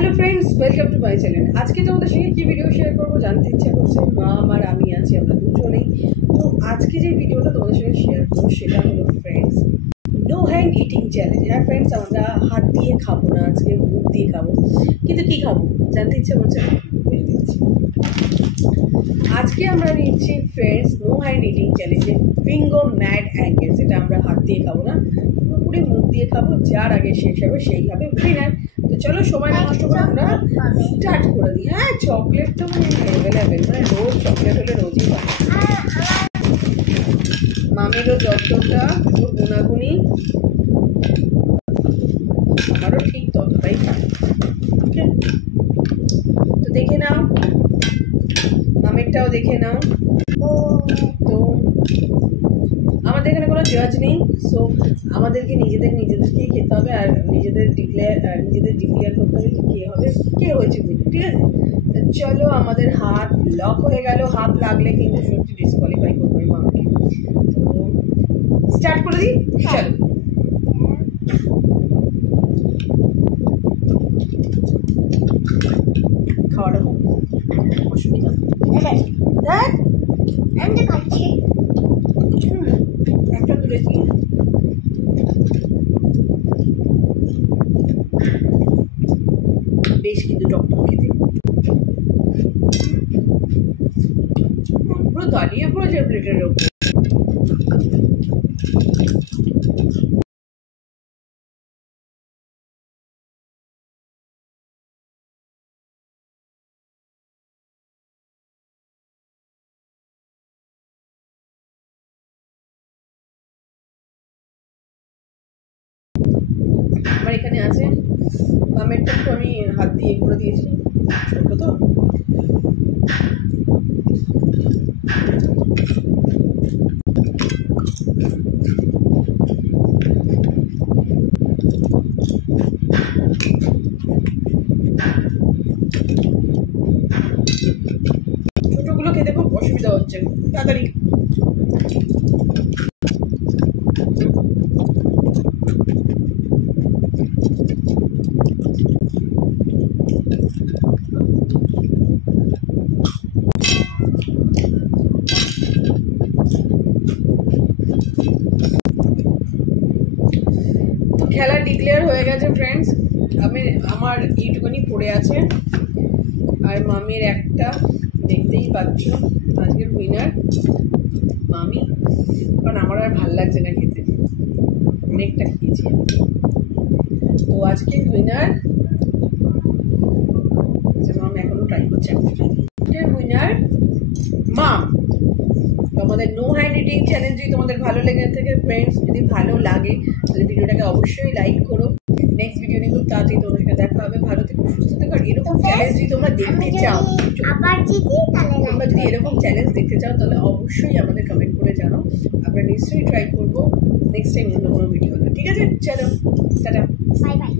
Hello friends, welcome to my channel. আজকে তোমাদের সঙ্গে কি ভিডিও শেয়ার করবো জানতে ইচ্ছা করছে। মা আর আমি আছি, আমরা দুজনেই। তো আজকে যে ভিডিওটা তোমাদের সঙ্গে শেয়ার করবো সেটা হলো friends no hand eating challenge. হ্যাঁ ফ্রেন্ডস, আমরা হাত দিয়ে খাবো না, আজকে মুখ দিয়ে খাবো। কিন্তু কী খাবো জানতে ইচ্ছা করছে, বলে দিচ্ছি। আজকে আমরা নিচ্ছি ফ্রেন্ডস নো হ্যান্ড ইটিং চ্যালেঞ্জে বিঙ্গো ম্যাড অ্যাঙ্গেল। যেটা আমরা হাত দিয়ে খাবো না, পুরোপুরি মুখ দিয়ে খাবো। যার আগে শেষ হবে সেই হবে উইনার। তো চলো সময় নষ্ট করে আমরা স্টার্ট করে দিই। হ্যাঁ, চকলেট তো মানে অ্যাভেলেবেল, মানে রোজ চকলেট হলে রোজই পাই। মামিরও যতটা গুনাগুনি, আমারও ঠিক ততটাই পাই। ওকে, তো দেখে নাও, মামিরটাও দেখে নাও। তো আমাদের এখানে কোনো জাজ নেই, সো আমাদেরকে নিজেদেরকেই খেতে হবে। আর নিজেদের ডিক্লেয়ার করতে হবে যে কে হবে, কে হয়েছে বুঝলি। ঠিক আছে, চলো আমাদের হাত লক হয়ে গেল। হাত লাগলে কিন্তু সত্যি ডিসকোয়ালিফাই করবো মামাকে। তো স্টার্ট করে দিই, চলো। খাওয়াটা খুব অসুবিধা। আমি তো খাচ্ছি। একটা তুলেছি, বেশ কিন্তু টকটক খেতে, পুরো দাঁড়িয়ে পড়েছে প্লেটের ওপর। আমার এখানে আছে মামেরটা, একটু আমি হাত দিয়ে করে দিয়েছি, ছোটো তো। ছোটোগুলো খেতে খুব অসুবিধা হচ্ছে, তাড়াতাড়ি। খেলা ডিক্লেয়ার হয়ে গেছে ফ্রেন্ডস। আমার এইটুকুনি পড়ে আছে, আর মামির একটা, দেখতেই পাচ্ছ আজকের উইনার মামি। কারণ আমার আর ভাল লাগছে না খেতে, অনেকটা খেয়েছি। তো আজকের উইনার, মাম এখনো ট্রাই করছে। উইনার মাম। তো আমাদের নো হ্যান্ড ইটিং চ্যালেঞ্জ যদি তোমাদের ভালো লেগে থাকে ফ্রেন্ডস, যদি ভালো লাগে তাহলে ভিডিওটাকে অবশ্যই লাইক করো। নেক্সট ভিডিও নিয়ে খুব তাড়াতাড়ি তোমাদের সাথে দেখা হবে। ভালো থেকো, সুস্থ থেকো। আর এরকম চ্যালেঞ্জ যদি তোমরা দেখতে চাও, তোমরা যদি এরকম চ্যালেঞ্জ দেখতে চাও তাহলে অবশ্যই আমাদের কমেন্ট করে জানাও। আমরা নিশ্চয়ই ট্রাই করবো নেক্সট টাইম অন্য কোনো ভিডিও। ঠিক আছে, চলো টাটা, বাই বাই।